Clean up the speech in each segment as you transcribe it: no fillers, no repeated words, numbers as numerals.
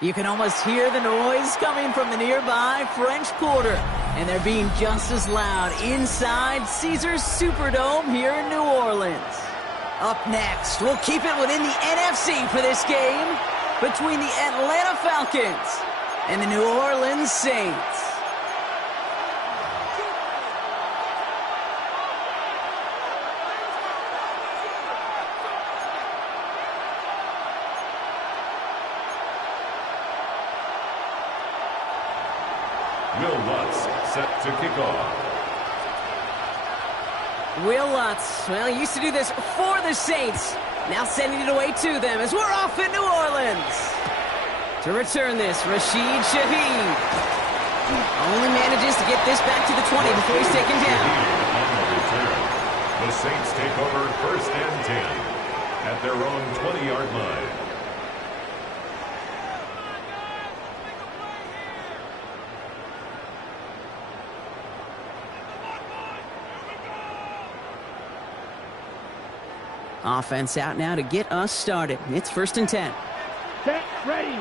You can almost hear the noise coming from the nearby French Quarter, and they're being just as loud inside Caesars Superdome here in New Orleans. Up next, we'll keep it within the NFC for this game between the Atlanta Falcons and the New Orleans Saints. Will Lutz set to kick off. Will Lutz, well, he used to do this for the Saints. Now sending it away to them as we're off in New Orleans. To return this, Rashid Shaheed. Only manages to get this back to the 20 before he's taken down. The Saints take over 1st and 10 at their own 20-yard line. Offense out now to get us started. It's 1st and 10. Set, ready.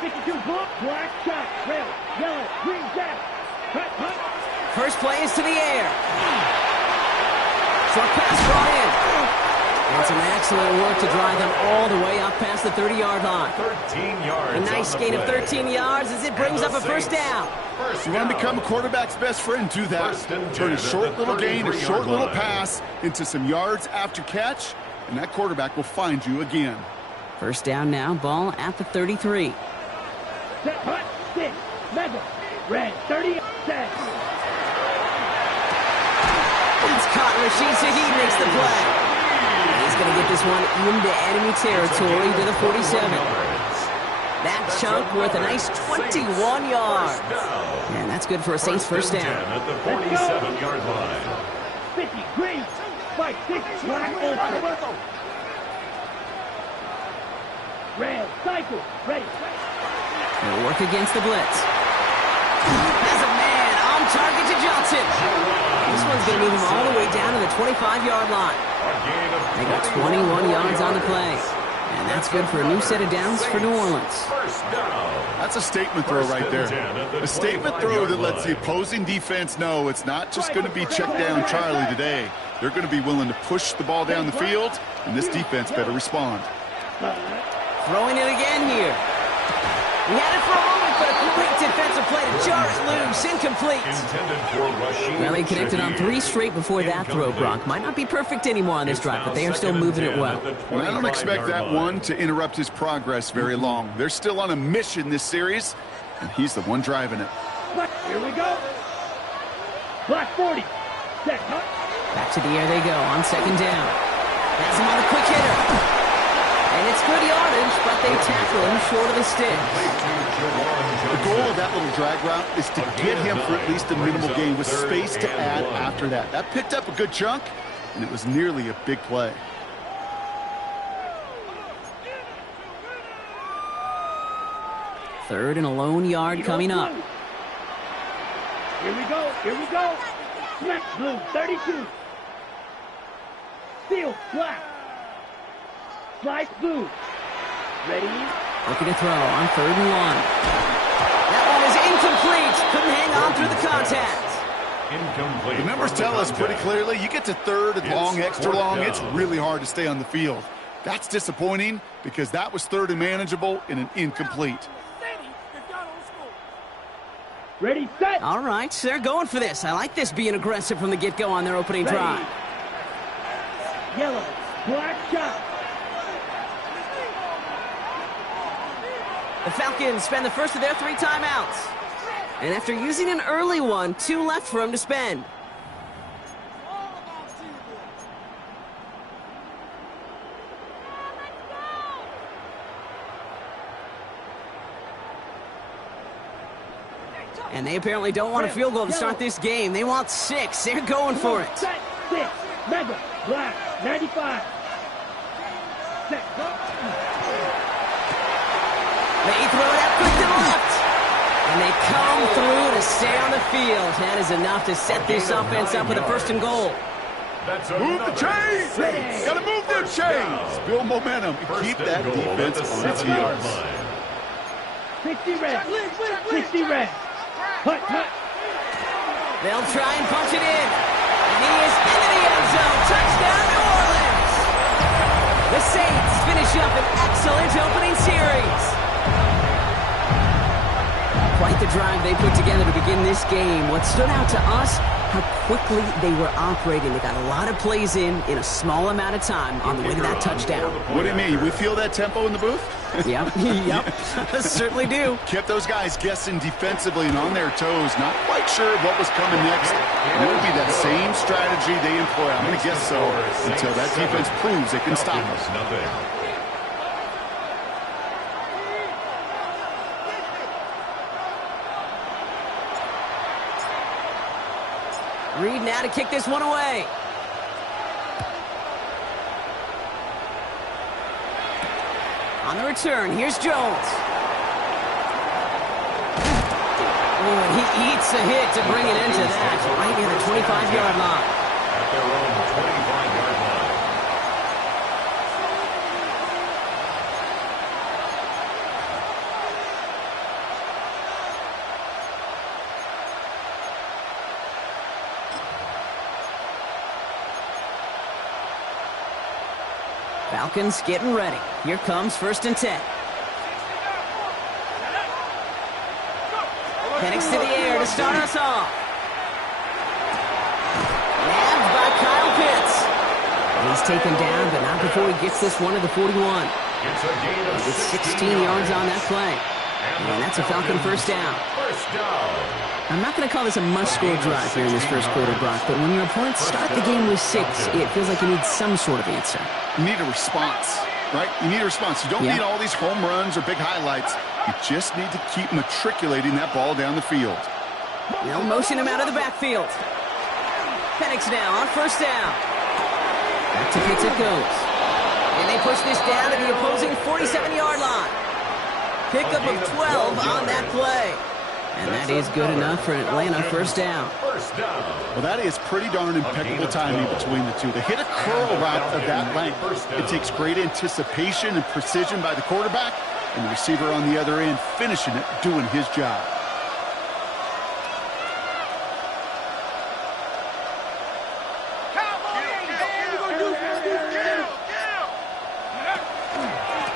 52 block, black shot, red, yellow, green jack. Cut, cut. First play is to the air. Short pass brought in. And some excellent work to drive them all the way up past the 30-yard line. 13 yards. A nice gain of 13 yards as it brings up a first down. You want to become a quarterback's best friend, do that. Turn a short little gain, a short little pass into some yards after catch, and that quarterback will find you again. First down now, ball at the 33. Set, hut, stick, mega, red, 30, set. It's caught. Rashid Shaheed makes the play. He's going to get this one into enemy territory to the 47. That chunk worth a nice 21 yards. And that's good for a Saints first down. At the 47-yard line. 50, green, white, 6, black, ultra. Red, cycle, ready. They'll work against the blitz. Has a man on target to Johnson. This one's going to move him all the way down to the 25-yard line. They got 21 yards on the play. And that's good for a new set of downs for New Orleans. That's a statement throw right there. A statement throw that lets the opposing defense know it's not just going to be check down Charlie today. They're going to be willing to push the ball down the field, and this defense better respond. Throwing it again here. He had it for a moment, but a great defensive play to jar it loose. Incomplete. Well, he connected on 3 straight before that throw, Gronk. Might not be perfect anymore on this drive, but they are still moving it well. Well, I don't expect that one to interrupt his progress very long. They're still on a mission this series, and he's the one driving it. Here we go. Black 40. Set, hut. Back to the air they go on 2nd down. Has him on a quick hitter. And it's good yardage, but they tackle him short of the sticks. The goal of that little drag route is to get him for at least a minimal gain with space to add after that. That picked up a good chunk, and it was nearly a big play. Third and a lone yard coming up. Here we go, here we go. Smack blue, 32. Steel, black. Slice blue. Ready? Looking to throw on 3rd and 1. That one is incomplete. Couldn't hang on through the contact. Incomplete. The numbers tell us pretty clearly, you get to 3rd and long, extra long, it's really hard to stay on the field. That's disappointing because that was 3rd and manageable and an incomplete. Ready, set. All right, they're going for this. I like this being aggressive from the get-go on their opening drive. Yellow, black shot. The Falcons spend the first of their 3 timeouts. And after using an early one, 2 left for them to spend. And they apparently don't want a field goal to start this game. They want 6. They're going for it. Set, 6, mega, black, 95. Set, go. They throw it out quick to the left. And they come through to stay on the field. That is enough to set this offense up with a 1st and goal. Move the chains! Got to move them chains! Build momentum and keep that defense on its heels. 60 red. 60 red. Hut. They'll try and punch it in. And he is into the end zone. Touchdown, New Orleans. The Saints finish up an excellent opening series. Quite the drive they put together to begin this game. What stood out to us, how quickly they were operating. They got a lot of plays in a small amount of time on the way to that touchdown. What do you mean? We feel that tempo in the booth? Yep. Certainly do. Kept those guys guessing defensively and on their toes, not quite sure what was coming next. And it would be that same strategy they employ. I'm going to guess so until that defense proves it can stop us. Reed now to kick this one away. On the return, here's Jones. Oh, and he eats a hit to bring it into that, right near the 25-yard line. At their own 25-yard line. Falcons getting ready. Here comes 1st and 10. Penix to the air to start us off. Nabbed by Kyle Pitts. He's taken down, but not before he gets this one to the 41. It's 16 yards on that play. And that's a Falcon first down. I'm not going to call this a must-score drive here in this first quarter, Brock, but when your opponents start the game with 6, it feels like you need some sort of answer. You need a response, right? You need a response. You don't need all these home runs or big highlights. You just need to keep matriculating that ball down the field. They'll motion him out of the backfield. Penix now on first down. Back to Pitts it goes. And they push this down to the opposing 47-yard line. Pickup of 12 on that play. And that is good enough for Atlanta first down. Well, that is pretty darn impeccable timing between the two. They hit a curl route of that length. It takes great anticipation and precision by the quarterback, and the receiver on the other end finishing it, doing his job.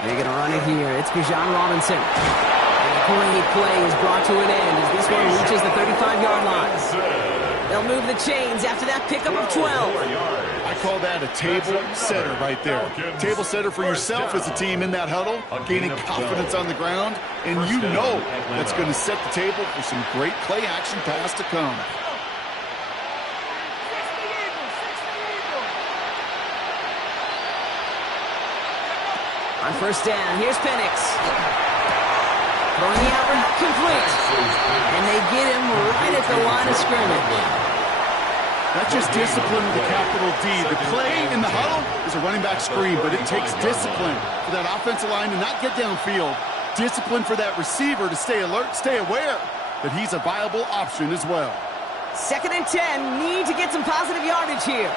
They're going to run it here. It's Bijan Robinson. Great play is brought to an end as this one reaches the 35-yard line. They'll move the chains after that pickup of 12. I call that a table setter right there. Table setter for yourself as a team in that huddle, gaining confidence on the ground, and you know that's going to set the table for some great play action pass to come. On first down, here's Penix. Throwing the out route complete. And they get him right at the line of scrimmage. That's just discipline with a capital D. The play in the huddle is a running back screen, but it takes discipline for that offensive line to not get downfield. Discipline for that receiver to stay alert, stay aware that he's a viable option as well. 2nd and 10, need to get some positive yardage here.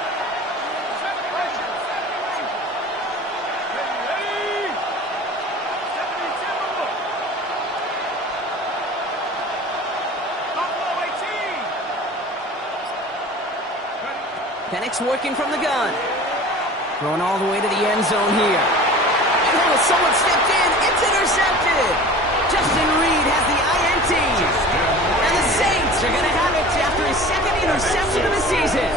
Penix working from the gun. Throwing all the way to the end zone here. Oh, someone stepped in. It's intercepted. Justin Reed has the INT. And the Saints are going to have it after his 2nd interception of the season.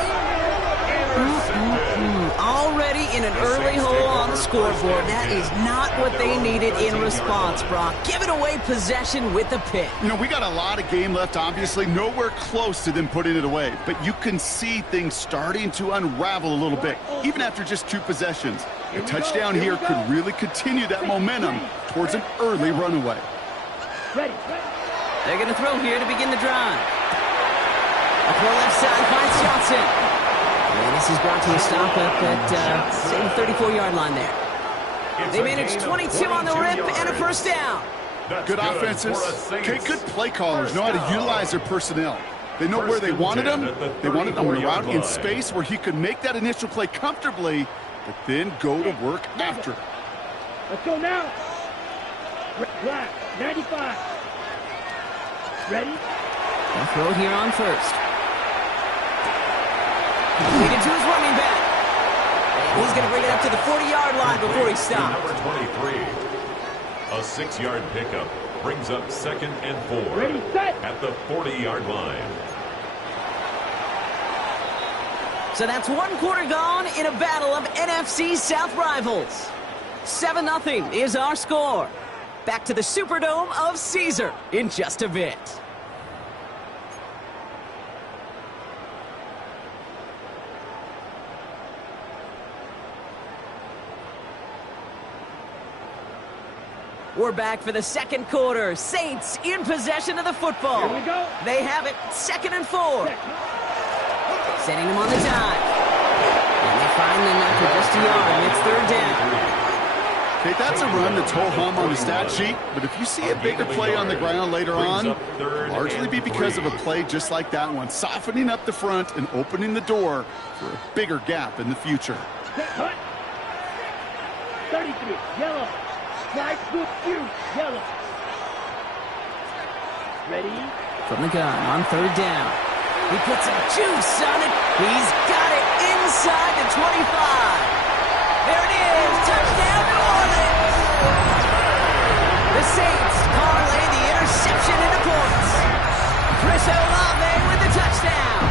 Already in an early hole on the scoreboard. That is not what they needed in response, Brock. Giving away possession with a pick. You know, we got a lot of game left, obviously. Nowhere close to them putting it away. But you can see things starting to unravel a little bit, even after just 2 possessions. A touchdown here could really continue that momentum towards an early runaway. They're going to throw here to begin the drive. A throw left side finds Johnson. And this is brought to a stop up at, say, the 34-yard line there. They managed 22 on the rip and a first down. Good offenses. Okay, good play callers know how to utilize their personnel. They know where they wanted them. They wanted them around in space where he could make that initial play comfortably, but then go to work after it. Let's go now. Black, 95. Ready? They'll throw it here on first. Completed to his running back. And he's going to bring it up to the 40-yard line before he stops. Number 23. A 6-yard pickup brings up 2nd and 4. Ready, set. At the 40-yard line. So that's 1 quarter gone in a battle of NFC South rivals. 7-0 is our score. Back to the Superdome of Caesar in just a bit. We're back for the 2nd quarter. Saints in possession of the football. Here we go. They have it, 2nd and 4. Setting them on the dime. And they find them after just a yard, and it's 3rd down. Okay, that's a run that's ho-hum on the stat sheet, but if you see a bigger play on the ground later on, it'll largely be because of a play just like that one, softening up the front and opening the door for a bigger gap in the future. Set, hut. 33, yellow. Flag, good, cue, yellow. Ready? From the gun on 3rd down. He puts some juice on it. He's got it inside the 25. There it is. Touchdown, New Orleans. The Saints parlay the interception into points. Chris Olave with the touchdown.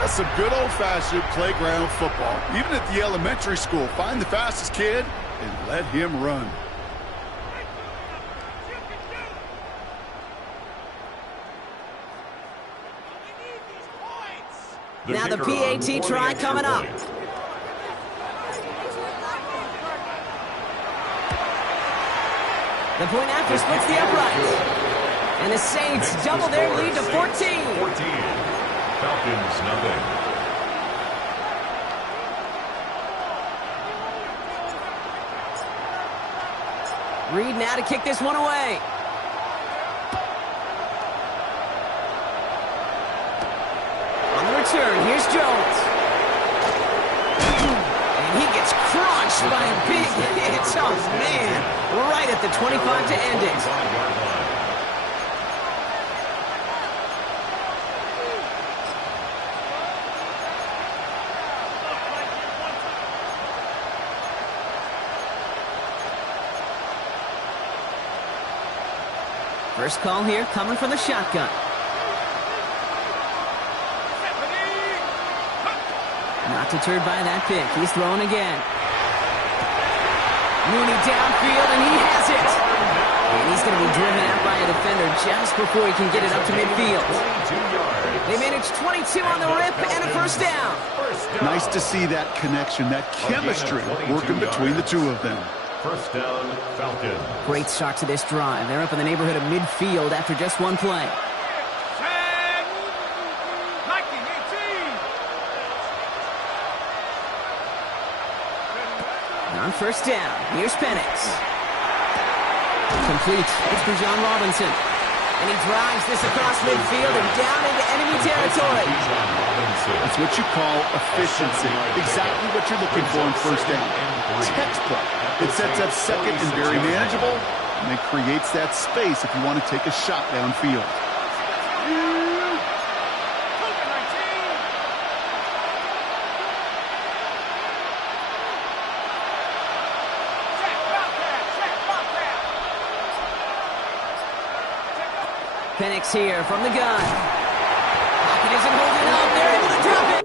That's some good old-fashioned playground football. Even at the elementary school, find the fastest kid and let him run. Now the PAT try coming up. The point after splits the uprights. And the Saints double their lead to 14. 14. Falcons, nothing. Reed now to kick this one away. On the return, here's Jones. And he gets crunched by a big hit. Oh, man. Right at the 25 to end it. First call here coming from the shotgun. Not deterred by that pick. He's throwing again. Mooney downfield, and he has it. And he's going to be driven out by a defender just before he can get it up to midfield. They managed 22 on the rip and a first down. Nice to see that connection, that chemistry working between the two of them. First down, Falcons. Great start to this drive. They're up in the neighborhood of midfield after just one play. On first down, here's Penix. Complete. It's Bijan Robinson. And he drives this across midfield and down into enemy territory. That's what you call efficiency. Exactly what you're looking for in first down. Textbook. It sets up second and very manageable, and then creates that space if you want to take a shot downfield. Penix here from the gun. Pocket isn't holding up. They're able to drop it.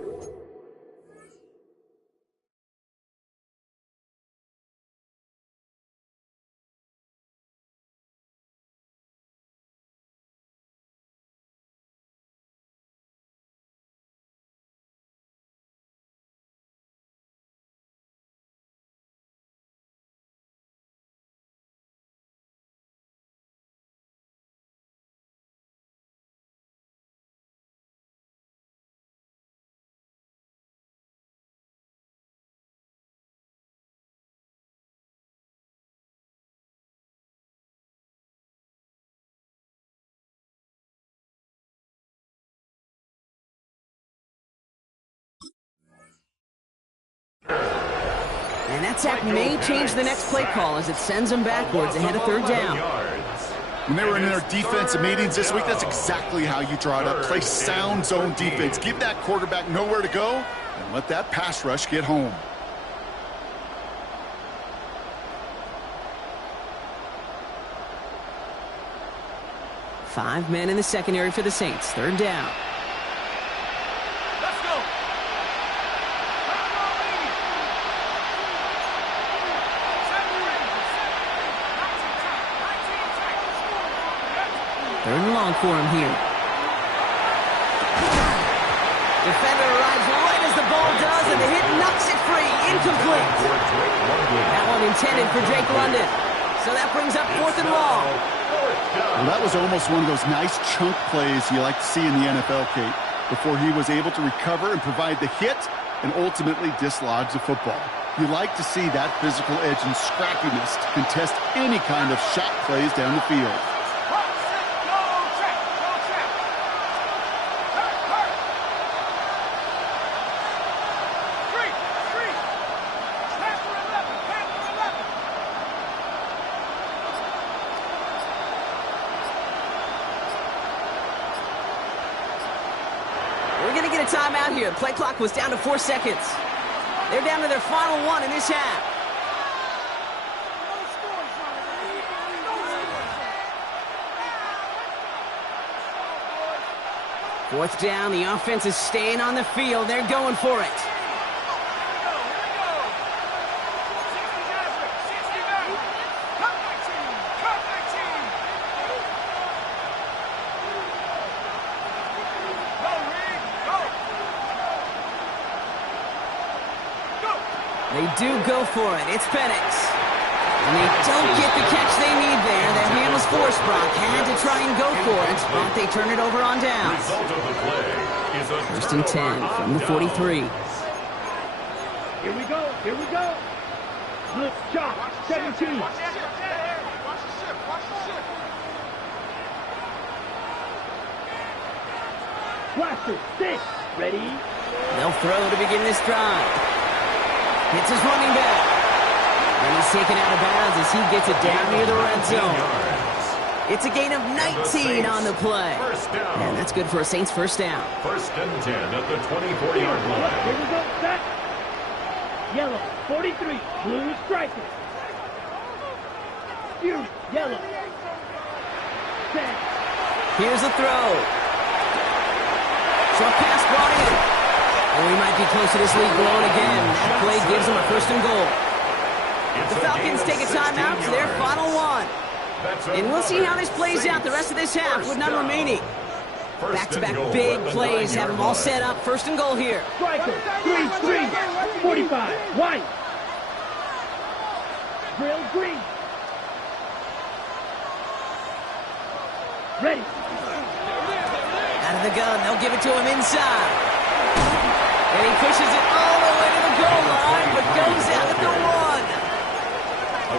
And that sack may change the next play call as it sends them backwards ahead of third down. When they were in their defensive meetings this week, that's exactly how you draw it up. Play sound zone defense. Give that quarterback nowhere to go and let that pass rush get home. Five men in the secondary for the Saints. Third down. Let's go. Third and long for him here. Defender arrives right as the ball does, and the hit knocks it free. Incomplete. That one intended for Drake London. So that brings up fourth and long. Well, that was almost one of those nice chunk plays you like to see in the NFL, Kate, before he was able to recover and provide the hit and ultimately dislodge the football. You like to see that physical edge and scrappiness to contest any kind of shot plays down the field. Timeout here. Play clock was down to 4 seconds. They're down to their final one in this half. Fourth down. The offense is staying on the field. They're going for it. They do go for it. It's Penix. And they don't get the catch they need there. Their hand was forced. Brock had to try and go for it, but they turn it over on downs. First and 10 from the 43. Here we go. Here we go. Blitz chop. 17. Blaster. 6. Ready? They'll throw to begin this drive. Hits his running back. And he's taken out of bounds as he gets it down near the red zone. It's a gain of 19 on the play. And that's good for a Saints first down. First and 10 at the 24-yard line. Here we go. Set. Yellow. 43. Blue striker. Yellow. Set. Here's the throw. Short pass brought in. And we might be close to this lead blown again. That play gives them a first and goal. The Falcons take a timeout to their final one. And we'll see how this plays out the rest of this half with none remaining. Back-to-back big plays have them all set up. First and goal here. Striker. 3-3. 45. White. Drill green. Ready. Out of the gun. They'll give it to him inside. And he pushes it all the way to the goal line, but goes out at the one.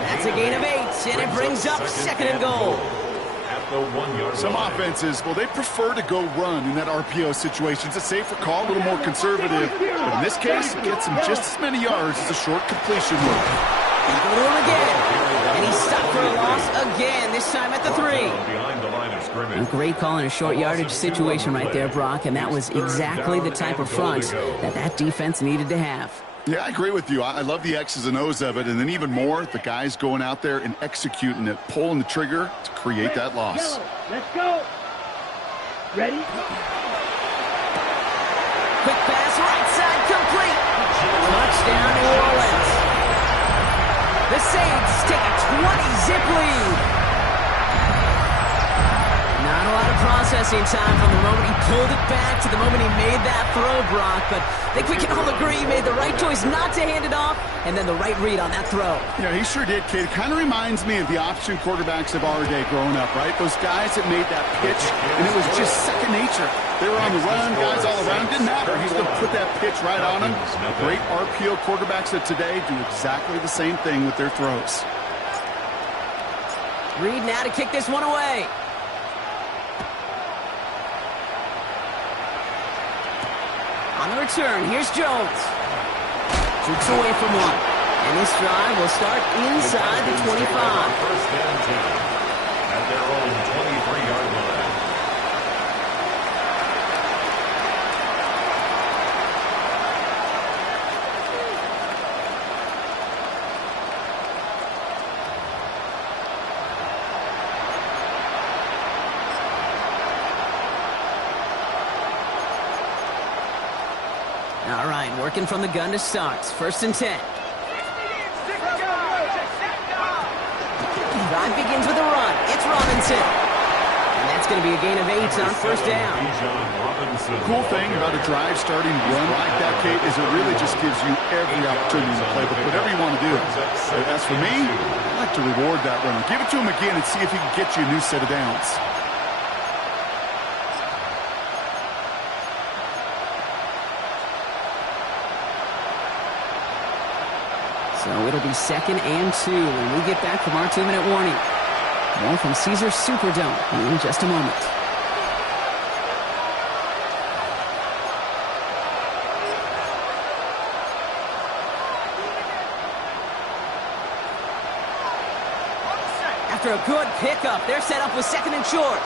That's a gain of 8, and it brings up second and goal. At the 1-yard Some line. offenses, well, they prefer to go run in that RPO situation. It's a safer call, a little more conservative. But in this case, it gets him just as many yards as a short completion look. They go to him again. And he's stopped for a loss again, this time at the 3. Behind the line of scrimmage. A great call in a short yardage situation right there, Brock, and that was exactly the type of front that defense needed to have. Yeah, I agree with you. I love the X's and O's of it, and then even more, the guys going out there and executing it, pulling the trigger to create that loss. Yellow. Let's go. Ready? Quick pass, right side, complete. Touchdown, New Orleans. The Saints take a 20-zip lead. Not a lot of processing time from the moment he pulled it back to the moment he made that throw, Brock. But I think we can all agree he made the right choice not to hand it off, and then the right read on that throw. Yeah, he sure did, kid. It kind of reminds me of the option quarterbacks of our day growing up, right? Those guys that made that pitch, and it was just second nature. They were on the run, guys all around. Didn't matter. He's going to put that pitch right on them. Great RPO quarterbacks of today do exactly the same thing with their throws. Reed now to kick this one away. On the return, here's Jones. Shoots away from one. And this drive will start inside the 25. First and 10 at their own 23-yard line. All right, working from the gun to start. First and 10. Drive begins with a run. It's Robinson. And that's going to be a gain of 8 on first down. The cool thing about a drive starting run like that, Kate, is it really just gives you every opportunity in the playbook, whatever you want to do. As for me, I like to reward that runner. Give it to him again and see if he can get you a new set of downs. So it'll be 2nd and 2 when we get back from our 2-minute warning. More from Caesars Superdome in just a moment. After a good pickup, they're set up with 2nd and short.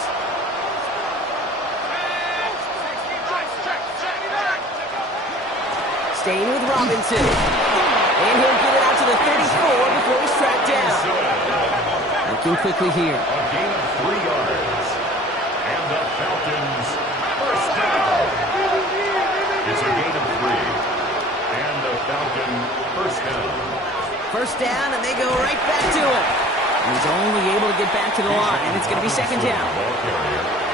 Staying with Robinson. And he'll get it out to the 34 before he's tracked down. Looking quickly here. A gain of 3 yards. And the Falcons first down. It's a gain of 3. And the Falcon first down. First down, and they go right back to it. And he's only able to get back to the line, and it's going to be 2nd down.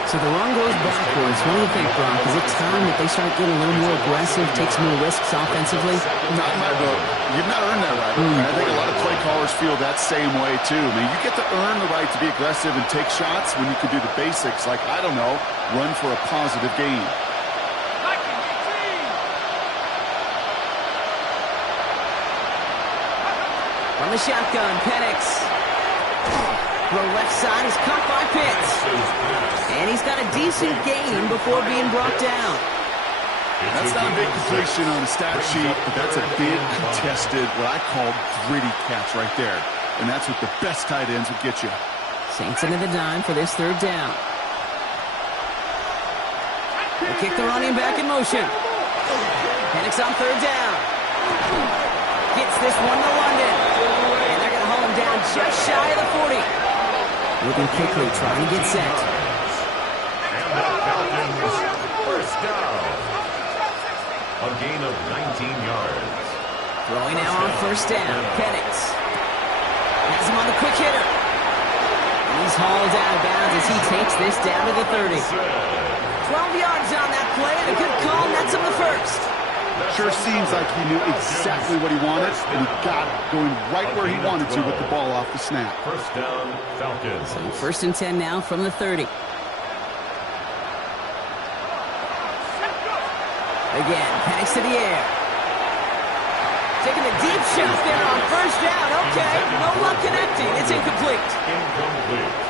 So the run goes backwards. What do you think, Brock? Is it time that they start getting a little more aggressive, take some more risks offensively? Not in my book. You've not earned that right. I think a lot of play callers feel that same way, too. I mean, you get to earn the right to be aggressive and take shots when you can do the basics, like, I don't know, run for a positive gain. From the shotgun, Penix. Throw left side, he's caught by Pitts. And he's got a decent gain before being brought down. That's not a big completion on the stat sheet, but that's a big contested, what I call gritty catch right there. And that's what the best tight ends would get you. Saints into the dime for this 3rd down. They kick the running back in motion. Penix on 3rd down. Gets this one to London. And they're going to haul him down just shy of the 40. Moving quickly, trying to get set. And the Falcons first down. A gain of 19 yards. Throwing now on first down. Penix has him on the quick hitter. And he's hauled out of bounds as he takes this down to the 30. 12 yards on that play, and a good call nets him the first. Sure seems like he knew exactly what he wanted, and he got it going right where he wanted to with the ball off the snap. First down, Falcons. So 1st and 10 now from the 30. Again, Penix to the air. Taking a deep shot there on first down. Okay, no luck connecting. It's incomplete.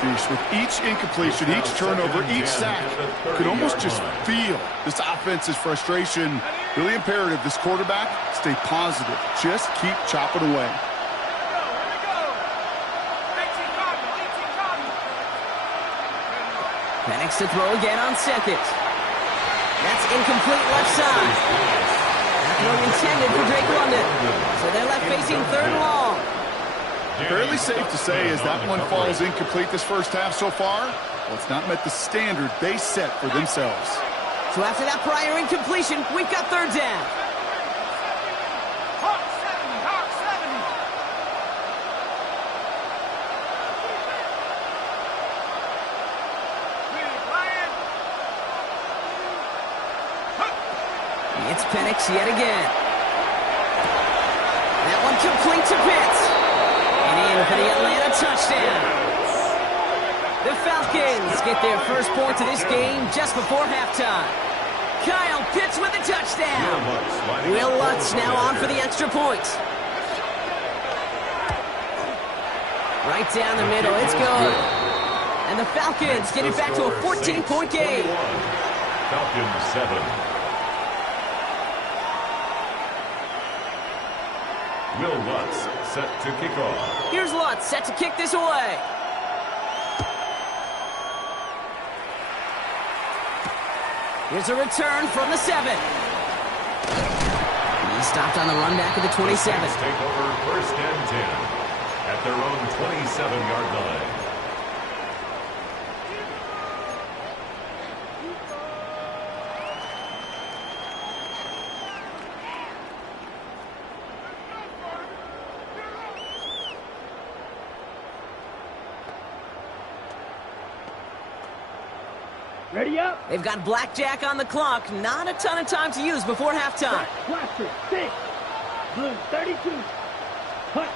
Fierce with each incompletion, each turnover, each sack. You can almost just feel this offense's frustration. Really imperative, this quarterback, stay positive. Just keep chopping away. Penix to throw again on 2nd. That's incomplete left side. That throw intended for Drake London. So they're left facing 3rd and long. Fairly safe to say as that one falls incomplete this first half so far, well, it's not met the standard they set for themselves. So after that prior incompletion, we've got 3rd down. It's Penix yet again. That one complete to Pitts. And in for the Atlanta touchdown. The Falcons get their first points of this game just before halftime. Kyle Pitts with a touchdown. Will Lutz now on for the extra point. Right down the middle, it's good. And the Falcons get it back to a 14-point game. Falcons 7. Will Lutz set to kick off. Here's Lutz set to kick this away. Here's a return from the 7. He stopped on the run back of the 27. The Saints take over 1st and 10 at their own 27-yard line. Ready up. They've got blackjack on the clock. Not a ton of time to use before halftime. Blaster, 6. Blue, 32. Hut,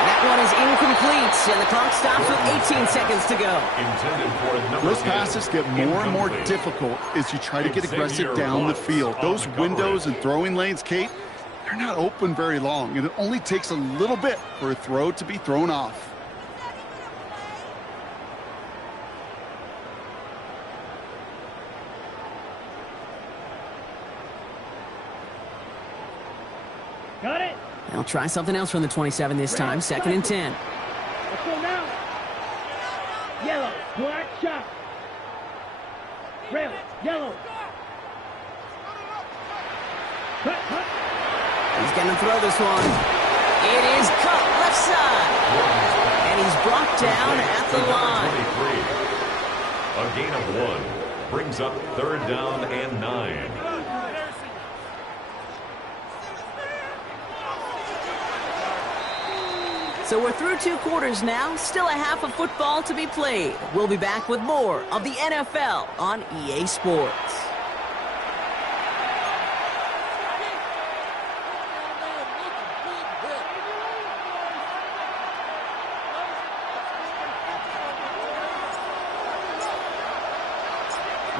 That one is incomplete, and the clock stops with 18 seconds to go. Intended for number Those passes get more and more difficult as you try to get aggressive down the field. Those windows and throwing lanes, Kate, they're not open very long, and it only takes a little bit for a throw to be thrown off. Got it. They'll try something else from the 27 this time. 2nd and 10. Let's go now. Yellow, black shot. Rail, yellow. Cut. He's going to throw this one. It is cut left side. And he's brought down at the line. A gain of 1 brings up 3rd down and 9. So we're through 2 quarters now. Still a half of football to be played. We'll be back with more of the NFL on EA Sports.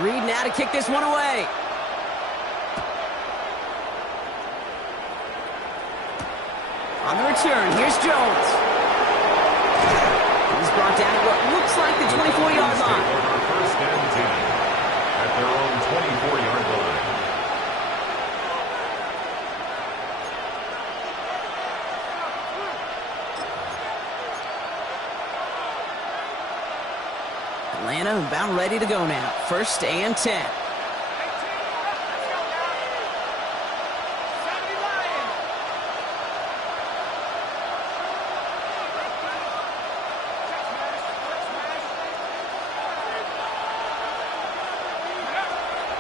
Reed now to kick this one away. On the return, here's Jones. He's brought down at what looks like the 24-yard line. 1st and 10 at their own 24-yard line. Atlanta about ready to go now. 1st and 10.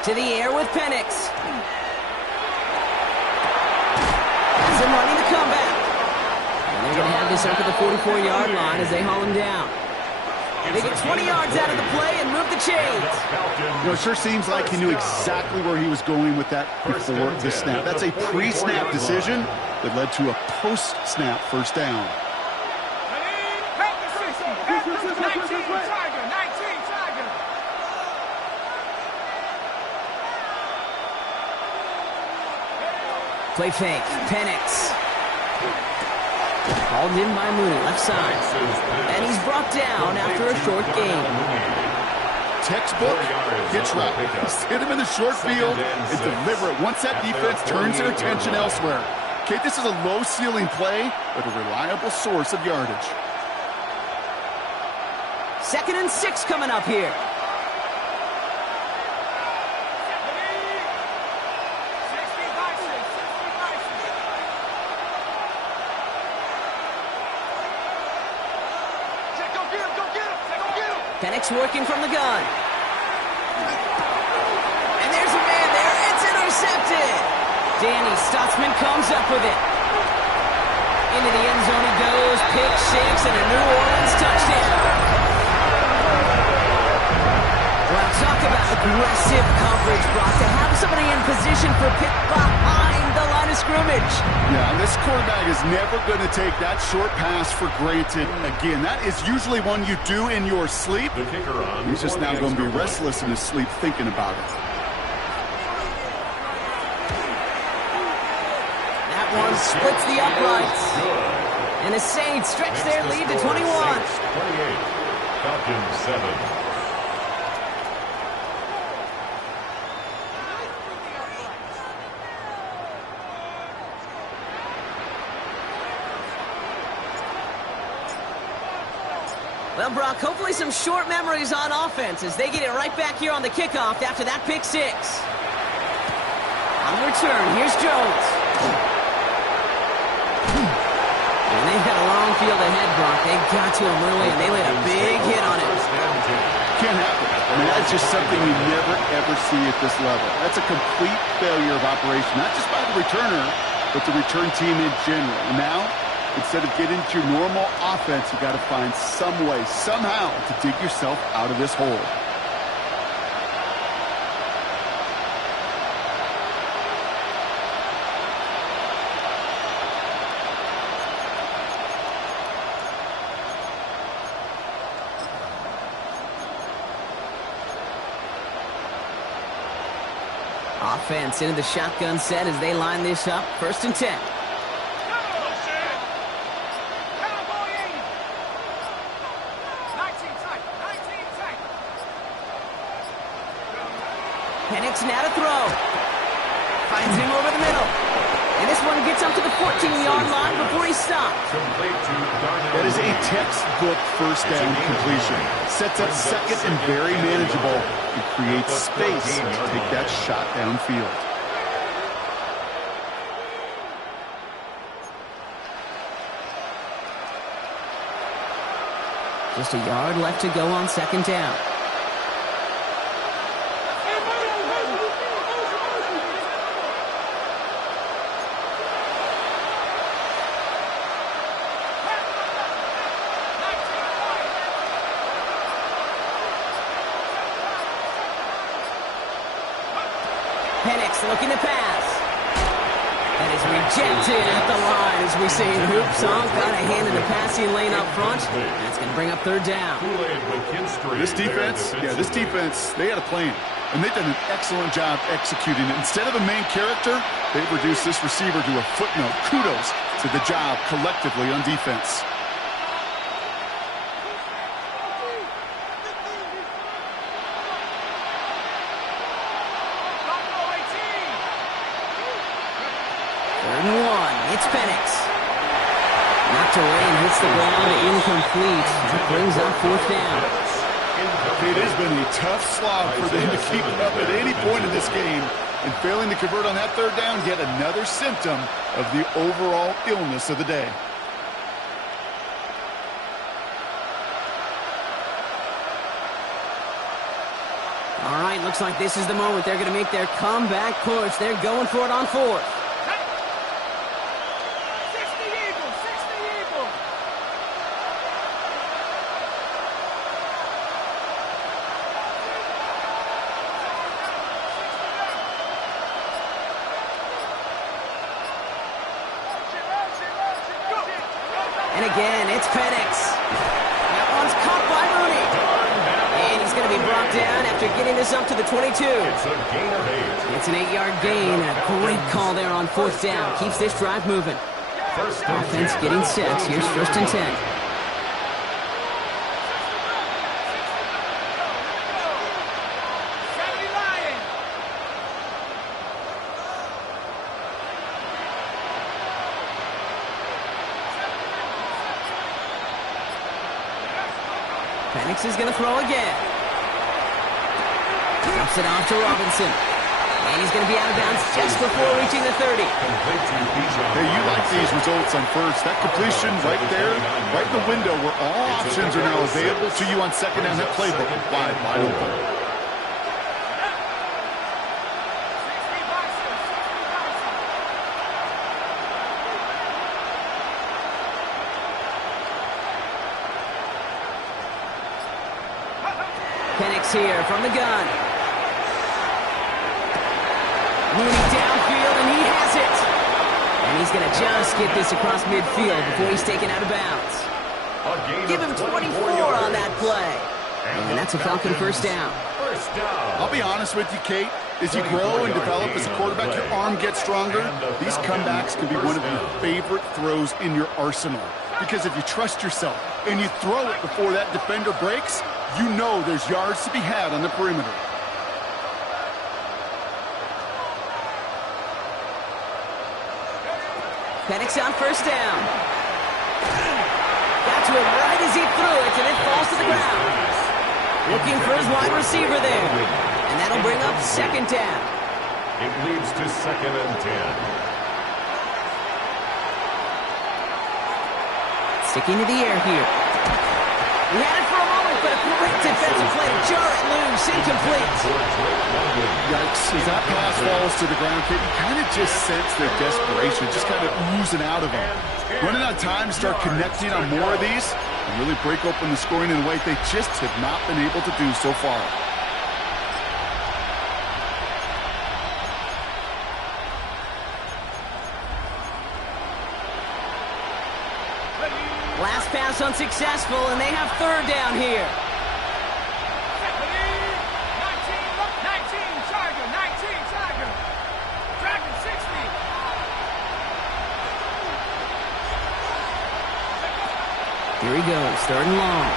To the air with Penix. Has him running the comeback. And they're going to have this up at the 44-yard line as they haul him down. They get 20 yards out of the play and move the chains. You know, it sure seems like he knew exactly where he was going with that before the snap. That's a pre-snap decision that led to a post-snap 1st down. Play fake. Penix. Hauled in by Mooney, left side. And he's brought down after a short gain. Textbook hitch route. Just hit him in the short field and deliver it once that defense turns their attention elsewhere. Okay, this is a low-ceiling play, but a reliable source of yardage. 2nd and 6 coming up here. Penix working from the gun. And there's a man there. It's intercepted. Danny Stutzman comes up with it. Into the end zone he goes. Pick 6 and a New Orleans touchdown. Well, talk about aggressive coverage, Brock. To have somebody in position for pick behind the line of scrimmage. Yeah, and this quarterback is never going to take that short pass for granted again. That is usually one you do in your sleep. The kicker on. He's just now going to be restless in his sleep thinking about it. That one splits the uprights. And the Saints stretch their lead to 21. 28. Falcons 7. Well, Brock, hopefully some short memories on offense as they get it right back here on the kickoff after that pick six. On the return, here's Jones. And they had a long field ahead, Brock. They got to him early, and they laid a big hit on it. Can't happen. I mean, that's just something you never, ever see at this level. That's a complete failure of operation, not just by the returner, but the return team in general. And now, instead of getting to your normal offense, you got to find some way, somehow, to dig yourself out of this hole. Offense into the shotgun set as they line this up. 1st and 10. Penix now to throw. Finds him over the middle. And this one gets up to the 14-yard line before he stops. That is a textbook first down completion. Sets up second and very manageable and creates space to take that shot downfield. Just a yard left to go on 2nd down. Penix looking to pass. That is rejected at the line as we say hoops on. Got a hand in the passing lane up front. That's going to bring up 3rd down. This defense, they had a plan. And they've done an excellent job executing it. Instead of a main character, they've reduced this receiver to a footnote. Kudos to the job collectively on defense. It's Penix. Knocked away and hits the ground, incomplete. That brings up 4th down. It has been a tough slog for them to keep up at any point in this game. And failing to convert on that 3rd down, yet another symptom of the overall illness of the day. All right, looks like this is the moment. They're going to make their comeback push. They're going for it on 4th. And again, it's Penix. That one's caught by Mooney. And he's going to be brought down after getting this up to the 22. It's a gain of 8. It's an 8-yard gain. A great call there on 4th down. Keeps this drive moving. Offense getting set. Here's 1st and 10. Penix is going to throw again. Dumps it off to Robinson. And he's going to be out of bounds just before reaching the 30. Hey, you like these results on 1st. That completion right there, right in the window where all options are now available to you on 2nd down. That playbook wide open. Penix here from the gun. Mooney downfield, and he has it. And he's going to just get this across midfield before he's taken out of bounds. Give him 24 on that play. And that's a Falcon 1st down. I'll be honest with you, Kate. As you grow and develop as a quarterback, your arm gets stronger. These comebacks can be one of your favorite throws in your arsenal. Because if you trust yourself and you throw it before that defender breaks, you know there's yards to be had on the perimeter. Penix on 1st down. Got to it right as he threw it, and it falls to the ground. Looking for his wide receiver there. And that'll bring up second down. It leads to 2nd and 10. Sticking to the air here. He had it for a moment, but a great defensive play to jar it loose. Incomplete. Yikes. As that pass falls to the ground, kid, you kind of just sense their desperation, just kind of oozing out of them. Running out of time to start connecting on more of these and really break open the scoring in a way they just have not been able to do so far. Last pass unsuccessful, and they have third down here. 19, Charger, 19, Charger. Dragon 60. Here he goes, third and long.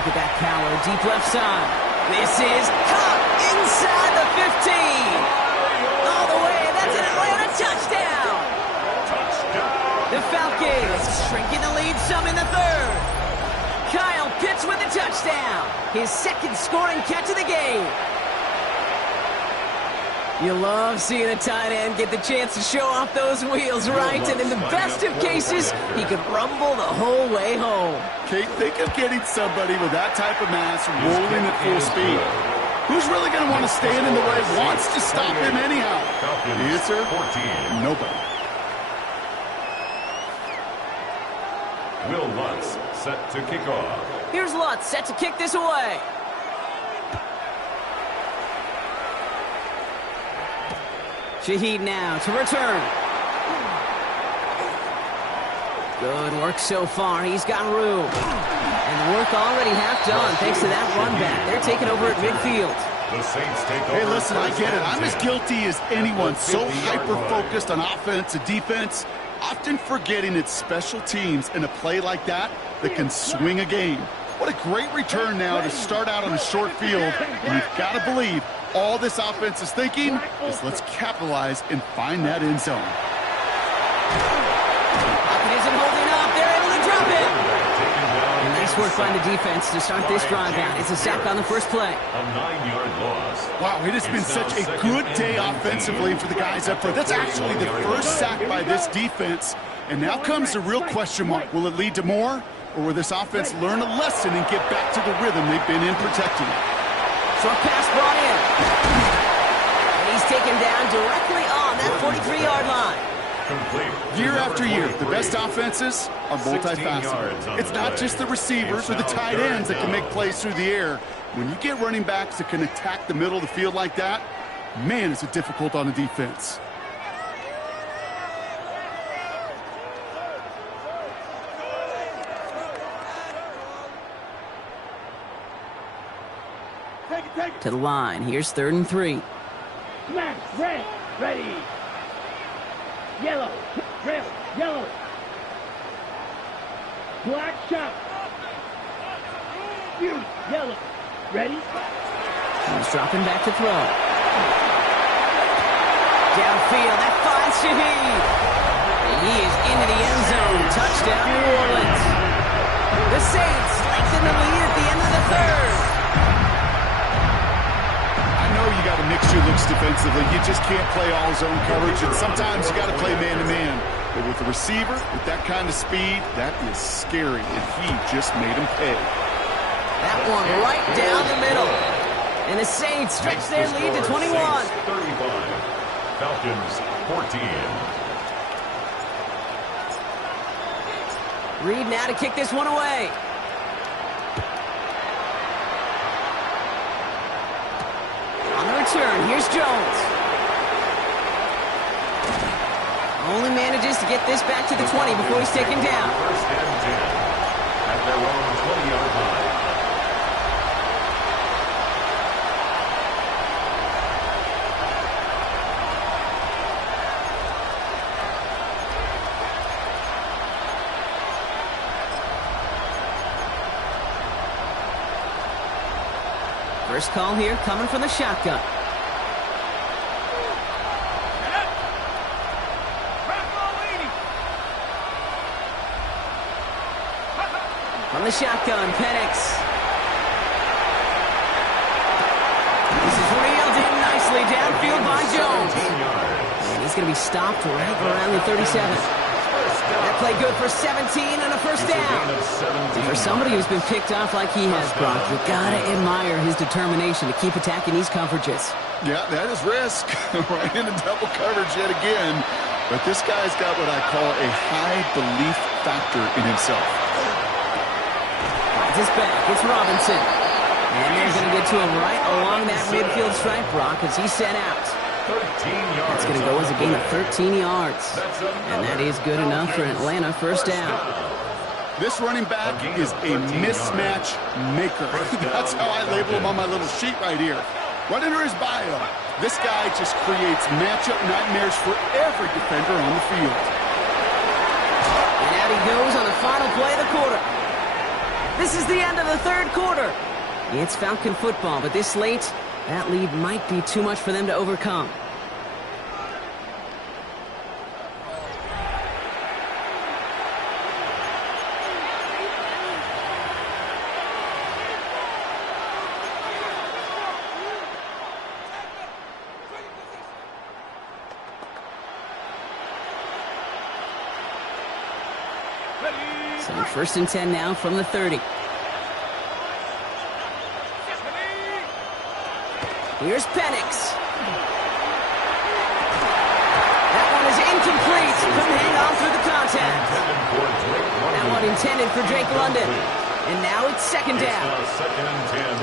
Look at that power, deep left side. This is caught inside the 15. All the way, that's an Atlanta touchdown. The Falcons shrinking the lead some in the third. Kyle Pitts with a touchdown. His second scoring catch of the game. You love seeing a tight end get the chance to show off those wheels, right? And in the best of cases, he could rumble the whole way home. Kate, think of getting somebody with that type of mass rolling at full speed. Who's really going to want to stand in the way, wants to stop him anyhow? The answer? Nobody. Will Lutz set to kick off. Here's Lutz set to kick this away. Shaheed now to return. Good work so far. He's got room. And the work already half done thanks to that run back. They're taking over at midfield. The Saints take over. Hey, listen, I get it. I'm as guilty as anyone. So hyper-focused on offense and defense, often forgetting it's special teams in a play like that that can swing a game. What a great return now to start out on a short field. And you've got to believe all this offense is thinking is let's capitalize and find that end zone. Pocket isn't holding up. They're able to drop it. And nice work by the defense to start this drive out. It's a sack on the first play. A 9-yard loss. Wow, it has been such a good day offensively for the guys up there. That's actually the first sack by this defense. And now comes the real question mark. Will it lead to more? Or will this offense learn a lesson and get back to the rhythm they've been in protecting? Short pass brought in. And he's taken down directly on that 43-yard line. Complete. Year after year, the best offenses are multifaceted. It's not just the receivers or the tight ends that can make plays through the air. When you get running backs that can attack the middle of the field like that, man, is it difficult on the defense. To the line. Here's 3rd and 3. Smash, red, ready. Yellow, red, yellow. Black shot. You, yellow, ready. He's dropping back to throw. Downfield, that finds Shaheed. And he is into the end zone. Touchdown, New Orleans. The Saints lengthen the lead at the end of the third. You got to mix your looks defensively. You just can't play all zone coverage, and sometimes you got to play man-to-man. But with the receiver, with that kind of speed, that is scary, and he just made him pay. That one right down the middle. And the Saints stretch their lead to 21. Saints 35, Falcons 14. Reed now to kick this one away. On the return, here's Jones. Only manages to get this back to the 20 before he's taken down. 1st and 10 at their own 20-yard line. First call here coming from the shotgun. From the shotgun, Penix. This is reeled in nicely downfield by Jones. And he's going to be stopped right around the 37. That play good for 17 and a first down. And for somebody who's been picked off like he has, Brock, you gotta admire his determination to keep attacking these coverages. Yeah, that is risk. Right into double coverage yet again. But this guy's got what I call a high belief factor in himself. It's back. It's Robinson. And they're going to get to him right along that midfield stripe, Brock, as he's sent out. It's going to go as a gain of 13 yards. And that is good enough for Atlanta first down. This running back is a mismatch maker. That's how I label him on my little sheet right here. Right under his bio, this guy just creates matchup nightmares for every defender on the field. And out he goes on the final play of the quarter. This is the end of the third quarter. It's Falcon football, but this late, that lead might be too much for them to overcome. So first and 10 now from the 30. Here's Penix. That one is incomplete. Couldn't hang on through the contact. That one intended for Drake London. And now it's second down.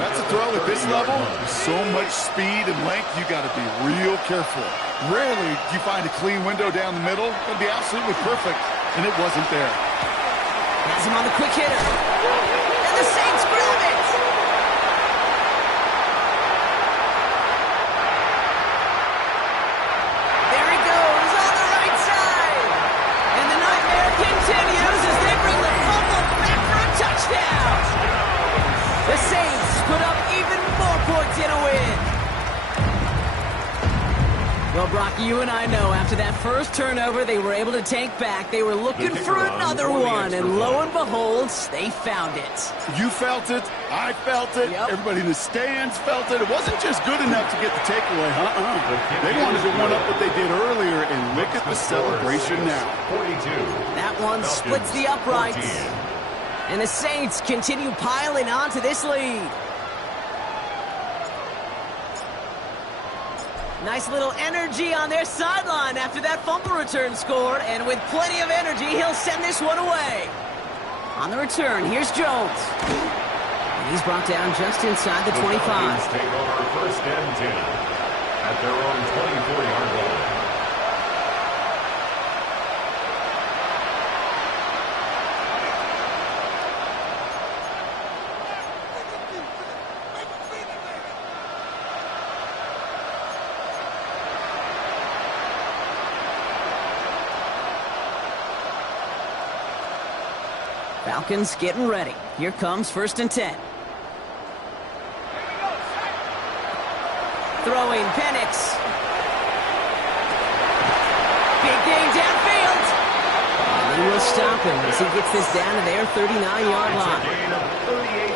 That's a throw at this level. So much speed and length, you got to be real careful. Rarely do you find a clean window down the middle. It'll be absolutely perfect, and it wasn't there. Has him on the quick hitter. And the Saints grab it. There he goes on the right side. And the nightmare continues as they bring the fumble back for a touchdown. The Saints put up even more points in a win. Well, Brock, you and I know after that first turnover they were able to take back. They were looking for another one, and lo and behold, they found it. You felt it. I felt it. Yep. Everybody in the stands felt it. It wasn't just good enough to get the takeaway. They wanted to one up what they did earlier, and look at the celebration now. That one splits the uprights. And the Saints continue piling on to this lead. Nice little energy on their sideline after that fumble return scored. And with plenty of energy, he'll send this one away. On the return, here's Jones. And he's brought down just inside the 25. Take over first and 10 at their own 24-yard line. Falcons getting ready. Here comes first and 10. Throwing Penix. Big gain downfield. And they will stop him as he gets this down to their 39-yard line.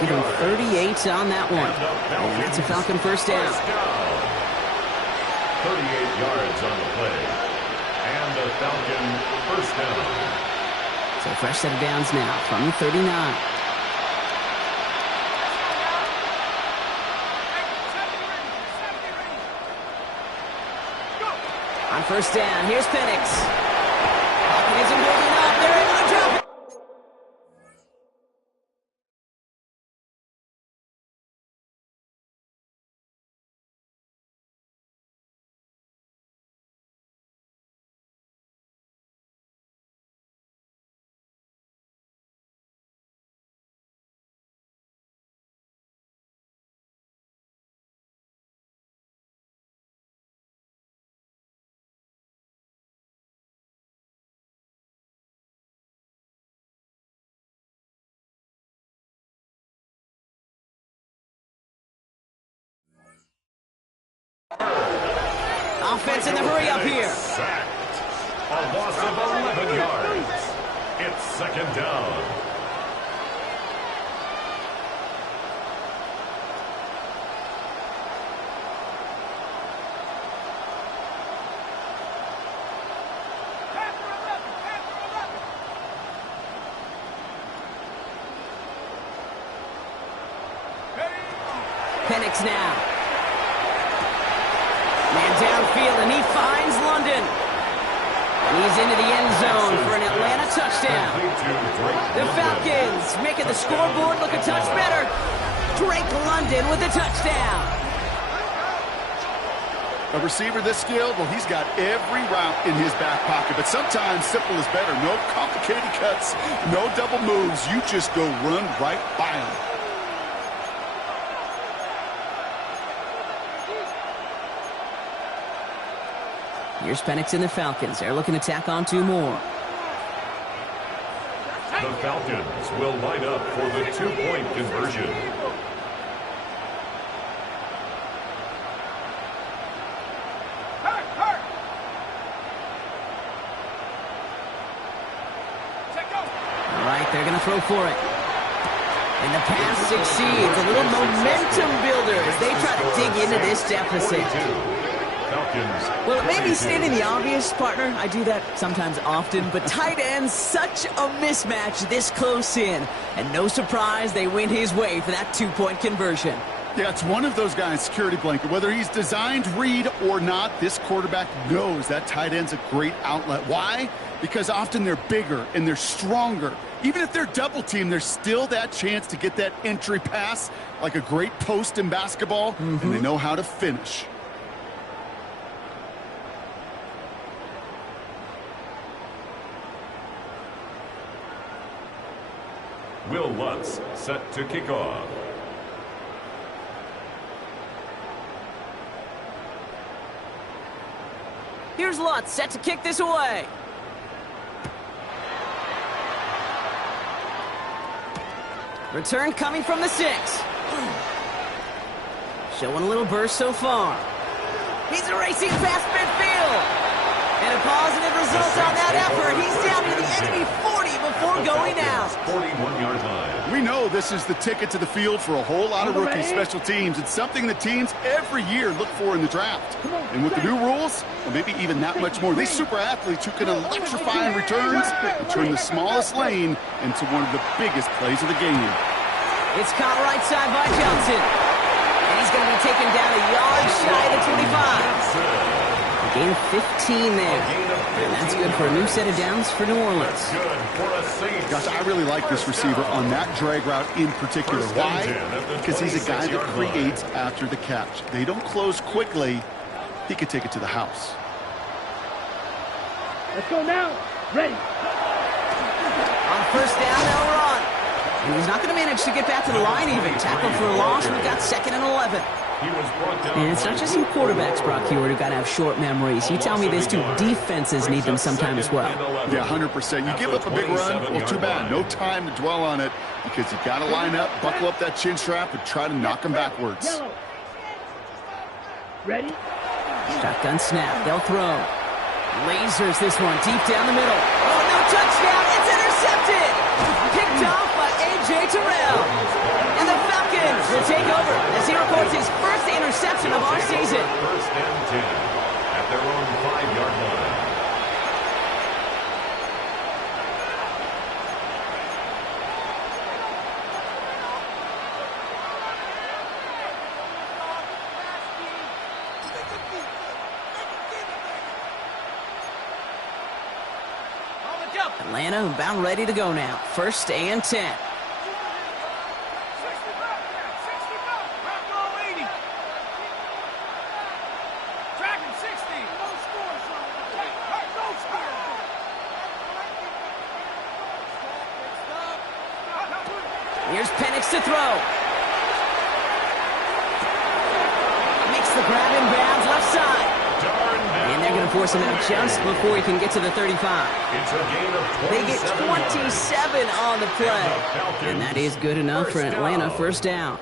Give him 38 on that one. And that's a Falcon first down. 38 yards on the play. And a Falcon first down. So fresh set of downs now from the 39. On first down, here's Penix. Pocket isn't holding up. They're able to drop it. Offense in the hurry up here. Sacked. A loss of 11 yards. It's second down. Penix now. Man downfield, and he finds London. And he's into the end zone for an Atlanta touchdown. The Falcons making the scoreboard look a touch better. Drake London with a touchdown. A receiver this skilled, well, he's got every route in his back pocket, but sometimes simple is better. No complicated cuts, no double moves. You just go run right by him. Here's Penix and the Falcons. They're looking to tack on 2 more. The Falcons will line up for the 2-point conversion. They're going to throw for it. And the pass succeeds. A little momentum builder as they try to dig into this deficit. Well, it may be stating the obvious, partner. I do that sometimes often. But tight ends, such a mismatch this close in. And no surprise, they went his way for that 2-point conversion. Yeah, it's one of those guys' security blanket. Whether he's designed read or not, this quarterback knows that tight end's a great outlet. Why? Because often they're bigger and they're stronger. Even if they're double teamed, there's still that chance to get that entry pass like a great post in basketball, and they know how to finish. Will Lutz set to kick off. Here's Lutz set to kick this away. Return coming from the 6. Showing a little burst so far. He's racing past midfield. And a positive result on that effort. He's down to the enemy 40 before going out. 41-yard line. We know this is the ticket to the field for a whole lot of rookie special teams. It's something the teams every year look for in the draft. And with the new rules, well, maybe even that much more, these super athletes who can electrify in returns and turn the smallest lane into one of the biggest plays of the game. It's caught right side by Johnson. And he's going to be taken down a yard shy of the 25. A gain of 15 there. And that's good for a new set of downs for New Orleans. Gosh, I really like this receiver on that drag route in particular. Why? Because he's a guy that creates after the catch. They don't close quickly. He could take it to the house. Let's go now. Ready. On first down, they'll run. And he's not going to manage to get back to the line even. Tackle for a loss. We've got 2nd and 11. And it's not just you quarterbacks, Brock Huard, who got to have short memories. You tell me these two defenses need them sometime as well. Yeah, 100%. You give up a big run, well, too bad. No time to dwell on it because you got to line up, buckle up that chin strap, and try to knock them backwards. Ready? Shotgun snap. They'll throw. Lasers this one deep down the middle. Oh, no touchdown. It's intercepted. Picked off by A.J. Terrell. And the Falcons will take over as he records his first interception of our season. 1st and 10 at their own 5-yard line. Atlanta about ready to go now. 1st and 10. Here's Penix to throw. Makes the grab in bounds left side. And they're going to force him out just before he can get to the 35. It's a gain of 27 They get 27 on the play. And that is good enough for an Atlanta first down.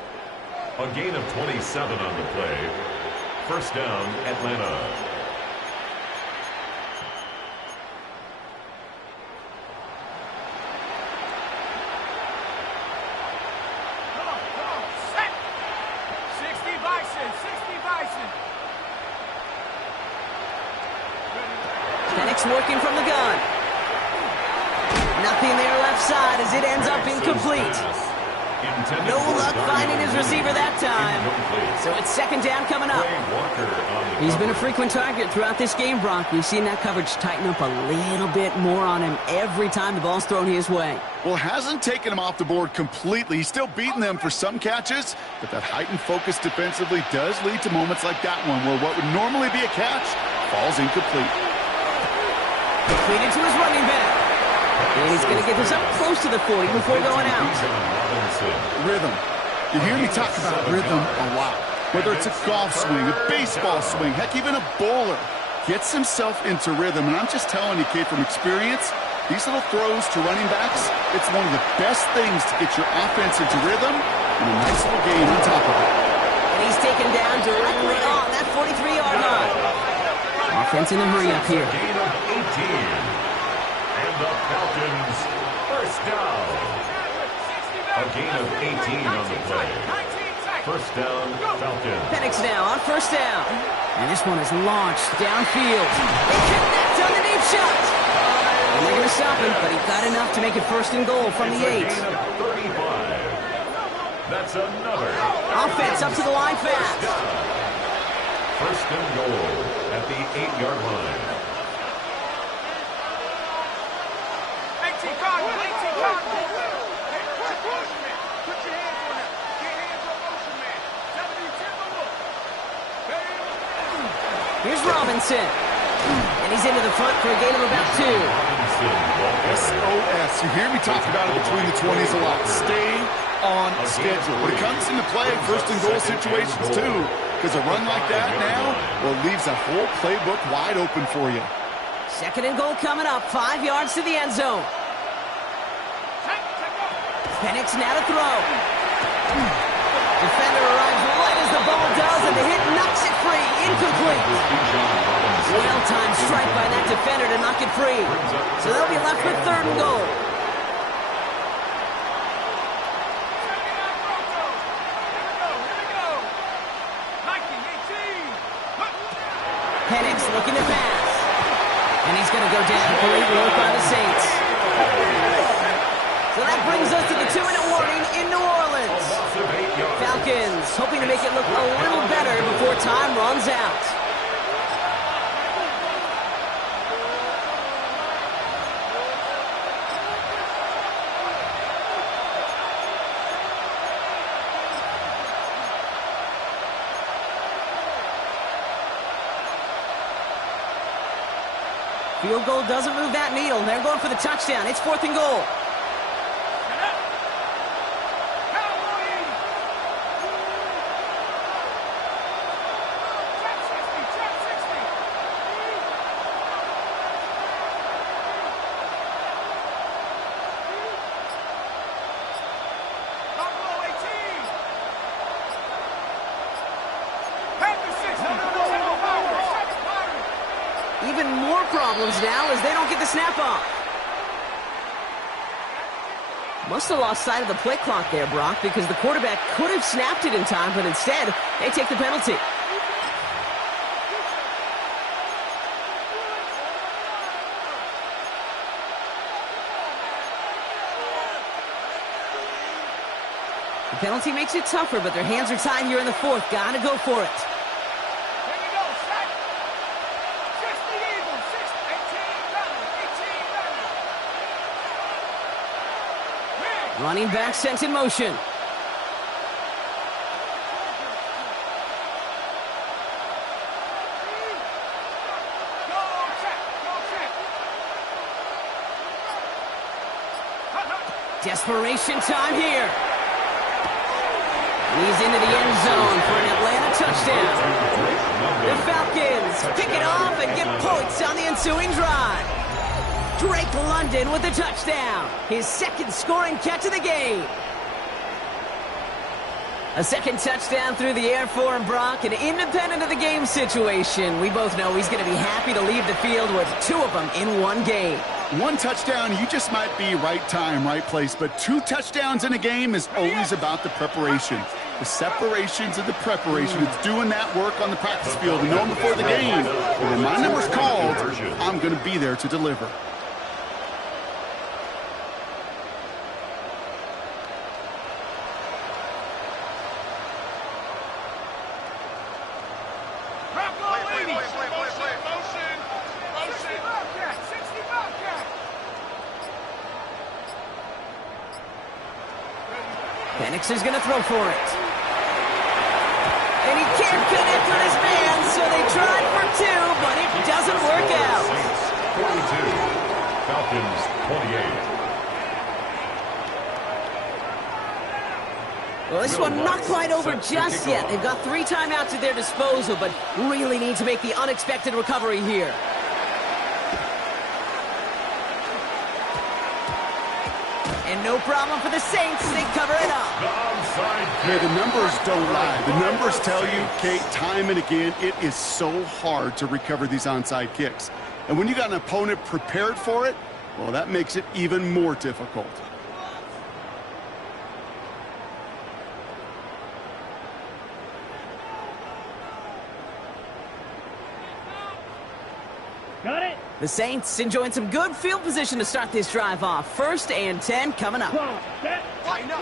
A gain of 27 on the play. 1st down, Atlanta. Penix working from the gun. Nothing there left side as it ends up incomplete. No luck finding his receiver that time. So it's second down coming up. He's been a frequent target throughout this game, Brock. We've seen that coverage tighten up a little bit more on him every time the ball's thrown his way. Well, hasn't taken him off the board completely. He's still beating them for some catches, but that heightened focus defensively does lead to moments like that one where what would normally be a catch falls incomplete. Completed to his running back. And he's going to get this up close to the 40 before going out. Rhythm. You hear me talk about rhythm a lot. Whether it's a golf swing, a baseball swing, heck, even a bowler. Gets himself into rhythm, and I'm just telling you, kid, from experience, these little throws to running backs, it's one of the best things to get your offense into rhythm and a nice little gain on top of it. And he's taken down directly on that 43-yard line. Offense in a hurry up here. Gain of 18. And the Falcons first down. A gain of 18 on the play. First down, Falcons. Penix now on first down. And this one is launched downfield. They connect on the deep shot. And they're going to stop him, but he got enough to make it first and goal from the 8. Gain of 35. That's another. Offense up to the line fast. First and goal at the 8-yard line. 18 Cardinals, 18 Cardinals. Hey, motion man. Put your hands on him. Get hands on motion man. Tell him you tip him up. Here's Robinson. And he's into the front for a gain of about 2. SOS. You hear me talk about it between the 20s a lot. Stay on schedule. When it comes into play, first and goal situations too. Because a run like that now, well, leaves a whole playbook wide open for you. Second and goal coming up. 5 yards to the end zone. Penix now to throw. Defender arrives right as the ball does, and the hit knocks it free. Incomplete. Well-timed strike by that defender to knock it free. So they'll be left with third and goal. Penix looking to pass. And he's going to go down. Great work by the Saints. So that brings us to the 2-minute warning in New Orleans. Falcons hoping to make it look a little better before time runs out. Field goal doesn't move that needle. They're going for the touchdown. It's fourth and goal. Even more problems now as they don't get the snap off. Must have lost sight of the play clock there, Brock, because the quarterback could have snapped it in time, but instead, they take the penalty. The penalty makes it tougher, but their hands are tied here in the fourth. Gotta go for it. Running back sent in motion. Desperation time here. And he's into the end zone for an Atlanta touchdown. The Falcons pick it off and get points on the ensuing drive. Drake London with a touchdown. His second scoring catch of the game. A second touchdown through the air for him, Brock, and independent of the game situation, we both know he's going to be happy to leave the field with 2 of them in one game. 1 touchdown, you just might be right time, right place, but 2 touchdowns in a game is always about the preparation. The separations and the preparation. It's doing that work on the practice field and knowing before the game, when my number's called, I'm going to be there to deliver. Penix is going to throw for it. And he can't connect with his man, so they tried for two, but it doesn't work out. Saints 42, Falcons 28. Well, this one not quite over just yet. They've got 3 timeouts at their disposal, but really need to make the unexpected recovery here. And no problem for the Saints. They cover it up. Hey, the numbers don't lie. The numbers tell you, Kate, time and again, it is so hard to recover these onside kicks. And when you got an opponent prepared for it, well, that makes it even more difficult. Got it. The Saints enjoying some good field position to start this drive off. 1st and 10 coming up. Tighten up.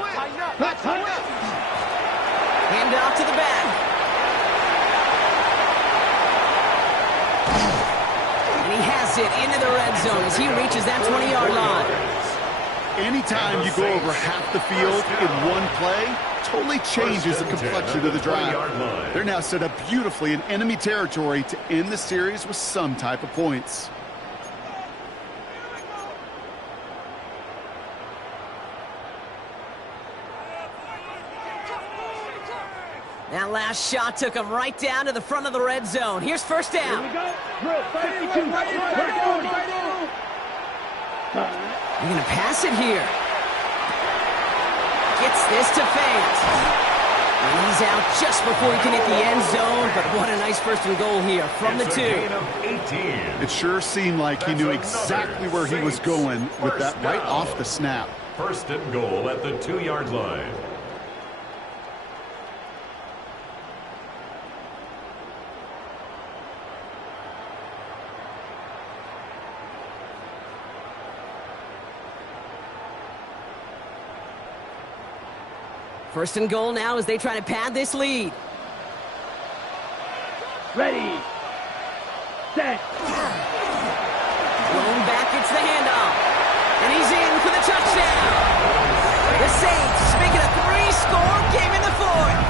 Hand off to the back. And he has it into the red zone as he reaches that 20-yard line. Anytime you go over half the field in one play, totally changes the complexion of the drive. They're now set up beautifully in enemy territory to end the series with some type of points. That last shot took him right down to the front of the red zone. Here's 1st down. Here we go. Drill 52. You're going to pass it here. Gets this to Fant. And he's out just before he can hit the end zone, but what a nice 1st and goal here from the 2. It sure seemed like he knew exactly where he was going with that right off the snap. 1st and goal at the 2-yard line. First and goal now as they try to pad this lead. Ready. Set. Blown back, it's the handoff. And he's in for the touchdown. The Saints making a 3-score game in the 4th.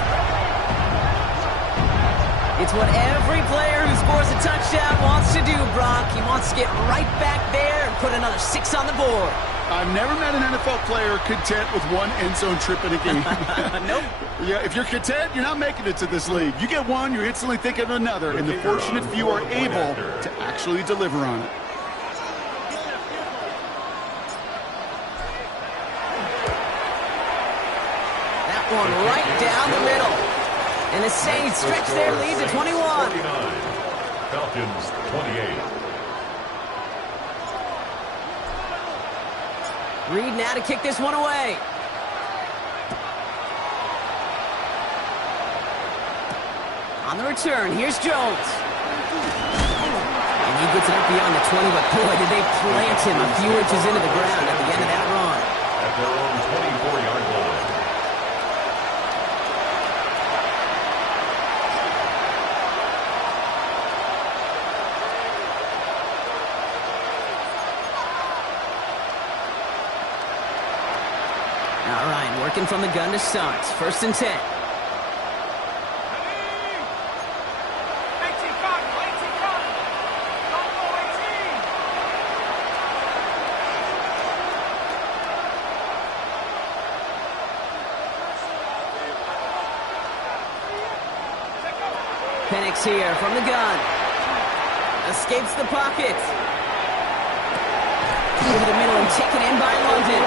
It's what every player who scores a touchdown wants to do, Brock. He wants to get right back there and put another 6 on the board. I've never met an NFL player content with one end zone trip in a game. Nope. Yeah, if you're content, you're not making it to this league. You get one, you're instantly thinking of another, and the fortunate few are able to actually deliver on it. That one right down the middle. And the Saints stretch their lead to 21. 49. Falcons 28. Reed now to kick this one away. On the return, here's Jones. And he gets it up beyond the 20, but boy, did they plant him a few inches into the ground at the end of that run. At their own 24-yard line. All right, working from the gun to start. 1st and 10. 18 Cardinal. Don't go 18. Penix here from the gun. Escapes the pocket. Over the middle and taken in by London.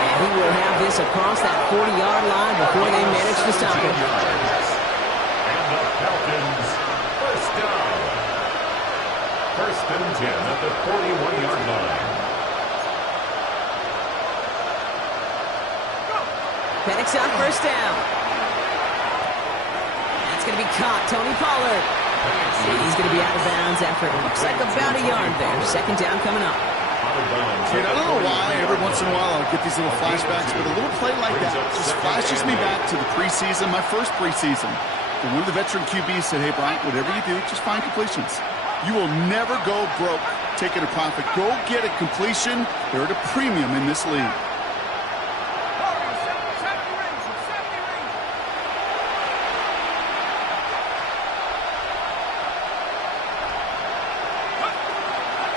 And he will have this across that 40-yard line before they manage to stop him. And the Falcons, 1st down. 1st and 10 at the 41-yard line. Penix on 1st down. That's going to be caught. Tony Pollard. And he's going to be out of bounds after it looks like about a yard there. 2nd down coming up. Kid, I don't know why every once in a while I'll get these little flashbacks, but a little play like that just flashes me back to the preseason, my first preseason. And one of the veteran QBs said, hey, Brian, whatever you do, just find completions. You will never go broke taking a profit. Go get a completion. They're at a premium in this league.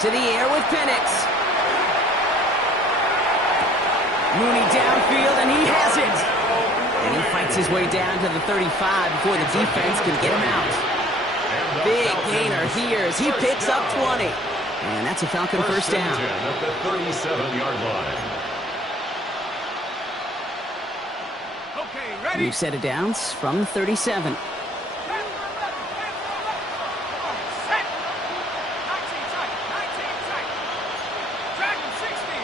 To the air with Penix. Mooney downfield, and he has it. And he fights his way down to the 35 before the defense can get him out. Big gainer here as he picks up 20. And that's a Falcon first down. At the 37-yard line. Okay, ready? New set of downs from the 37. Set. 19 tight. 19 tight. Dragon 60.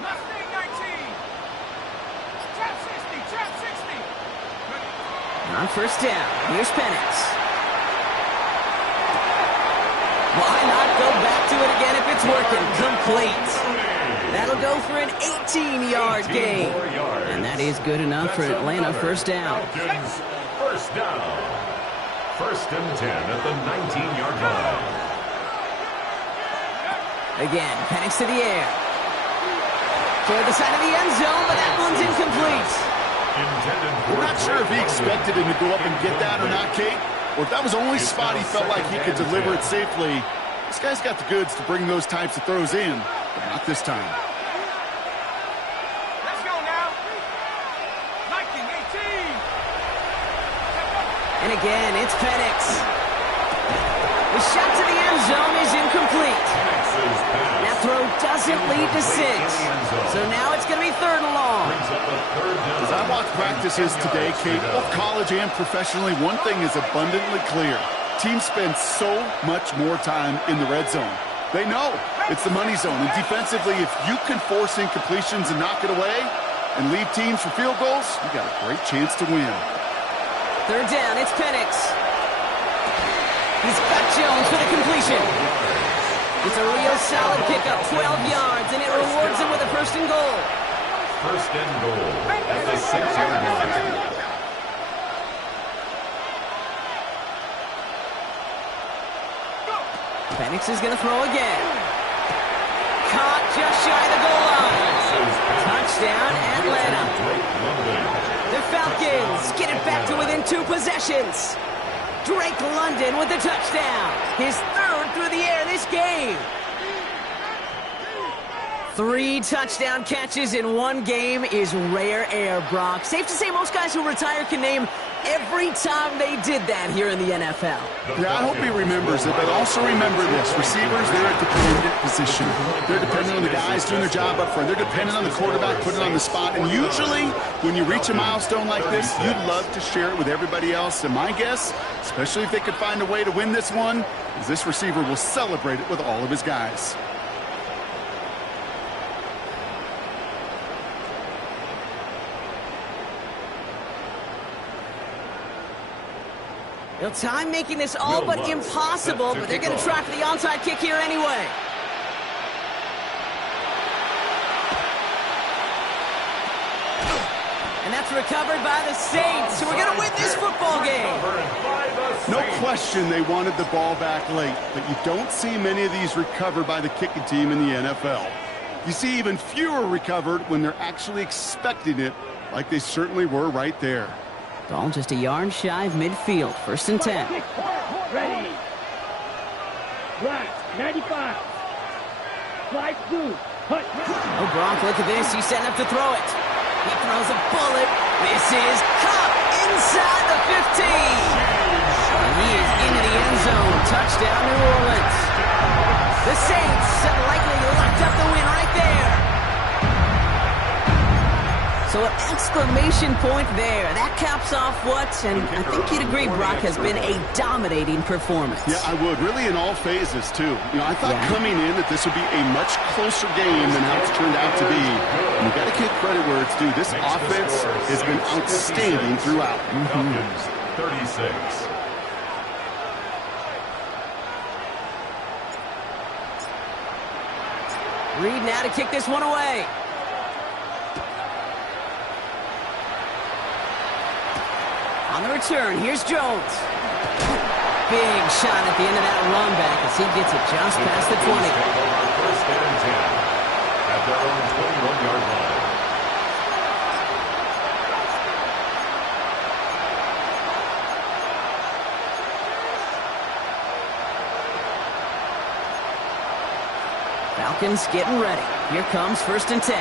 Mustang 19. Trap 60. Trap 60. On first down, here's Penix. Why not go back to it again if it's working? Complete. That'll go for an 18-yard gain. And that is good enough for Atlanta first down. Falcons first down. First and 10 at the 19-yard line. Again, Penix to the air. Toward the side of the end zone, but that one's incomplete. We're not sure if he expected him to go up and get that or not, Kate, or if that was the only spot he felt like he could deliver it safely. This guy's got the goods to bring those types of throws in, but not this time. Let's go now. 19, 18. And again, it's Penix. The shot to the end zone is incomplete. That throw doesn't lead to 6. So now it's going to be 3rd and long. As I watch practices today, Kate, both college and professionally, one thing is abundantly clear. Teams spend so much more time in the red zone. They know it's the money zone. And defensively, if you can force incompletions and knock it away and leave teams for field goals, you got a great chance to win. 3rd down, it's Penix. He's got Jones for the completion. It's a real solid pickup, 12 yards, and it rewards him with a 1st and goal. First and goal at the 6-yard line. Penix is going to throw again. Caught just shy of the goal line. Touchdown, Atlanta. The Falcons get it back to within 2 possessions. Drake London with the touchdown. His 3rd through the air this game. 3 touchdown catches in one game is rare air, Brock. Safe to say most guys who retire can name every time they did that here in the NFL. Yeah, I hope he remembers it, but also remember this. Receivers, they're a dependent position. They're dependent on the guys doing their job up front. They're dependent on the quarterback putting it on the spot. And usually, when you reach a milestone like this, you'd love to share it with everybody else. And my guess, especially if they could find a way to win this one, is this receiver will celebrate it with all of his guys. Well, time making this all but impossible, but they're going to try for the onside kick here anyway. And that's recovered by the Saints, who are going to win this football game. No question they wanted the ball back late, but you don't see many of these recovered by the kicking team in the NFL. You see even fewer recovered when they're actually expecting it, like they certainly were right there. Ball just a yard shy of midfield. 1st and 10. Ready. Black, 95. Slide through. Hut. Oh, Brock, look at this. He's setting up to throw it. He throws a bullet. This is Cup inside the 15. And he is into the end zone. Touchdown, New Orleans. The Saints have likely locked up the win right there. So an exclamation point there. That caps off what, and I think you'd agree, Brock, has been a dominating performance. Yeah, I would. Really in all phases, too. You know, I thought coming in that this would be a much closer game than how it's turned out to be. And you've got to give credit where it's due. This offense has been outstanding throughout. Falcons 36. Reed now to kick this one away. On the return, here's Jones. Big shot at the end of that run back as he gets it just past the 20. First and 10 at their own 21-yard line. Falcons getting ready. Here comes 1st and 10.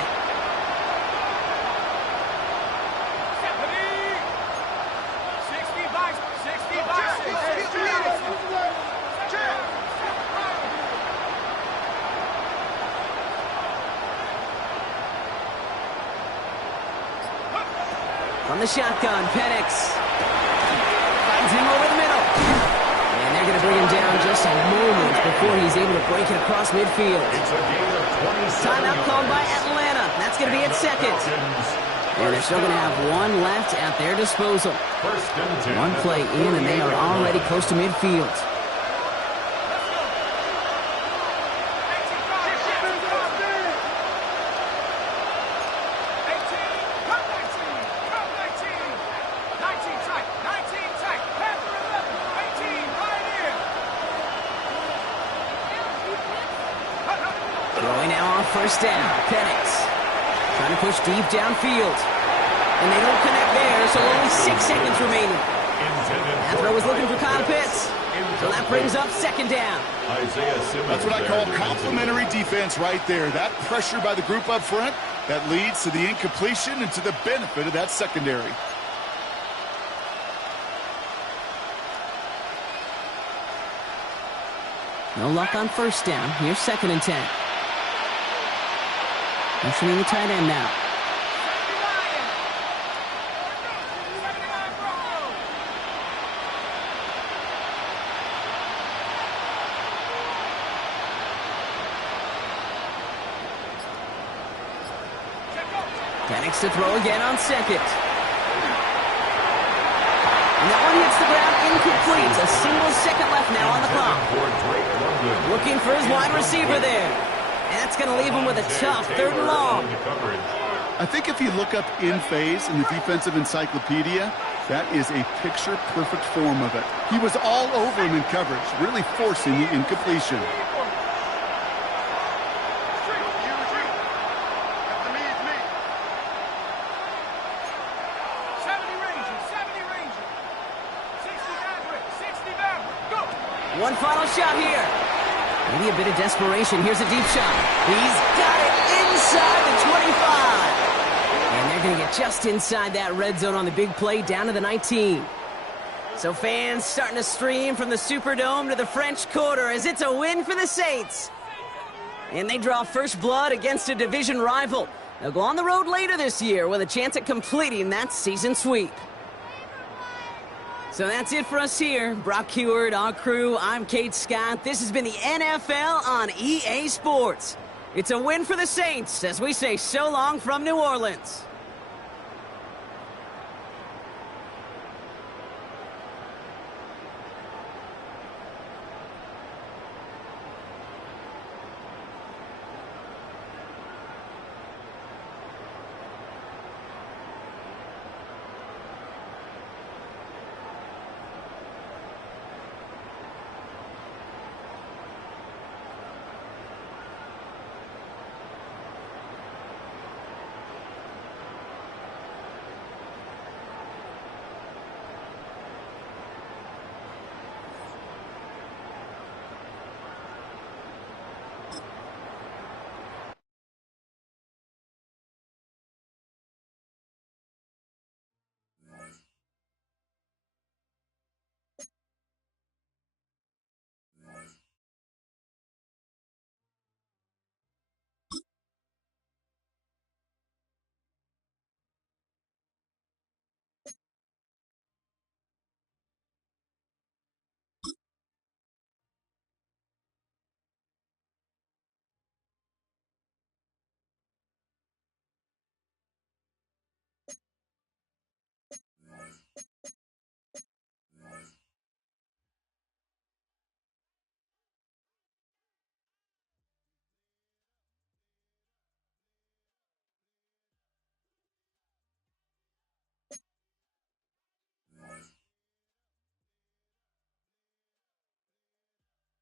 From the shotgun, Penix finds him over the middle. And they're going to bring him down just a moment before he's able to break it across midfield. It's a gain of 27. Timeout called by Atlanta. That's going to be at second. And they're still going to have one left at their disposal. 1st and 10. One play in, and they are already close to midfield. Throwing now on 1st down. Penix trying to push deep downfield. And they don't connect there, so only 6 seconds remaining. That throw was looking for Kyle Pitts. So that brings up 2nd down. Isaiah Simmons. That's what I call complimentary defense right there. That pressure by the group up front, that leads to the incompletion and to the benefit of that secondary. No luck on 1st down. Here's 2nd and 10. Motioning the tight end now. Penix to throw again on 2nd. And that one hits the ground incomplete. A single second left now on the clock. Looking for his wide receiver there. And that's going to leave him with a tough 3rd and long. I think if you look up in phase in the defensive encyclopedia, that is a picture-perfect form of it. He was all over him in coverage, really forcing the incompletion. One final shot here. Maybe a bit of desperation. Here's a deep shot. He's got it inside the 25. And they're going to get just inside that red zone on the big play down to the 19. So fans starting to stream from the Superdome to the French Quarter as it's a win for the Saints. And they draw first blood against a division rival. They'll go on the road later this year with a chance at completing that season sweep. So that's it for us here. Brock Huard, our crew, I'm Kate Scott. This has been the NFL on EA Sports. It's a win for the Saints as we say so long from New Orleans.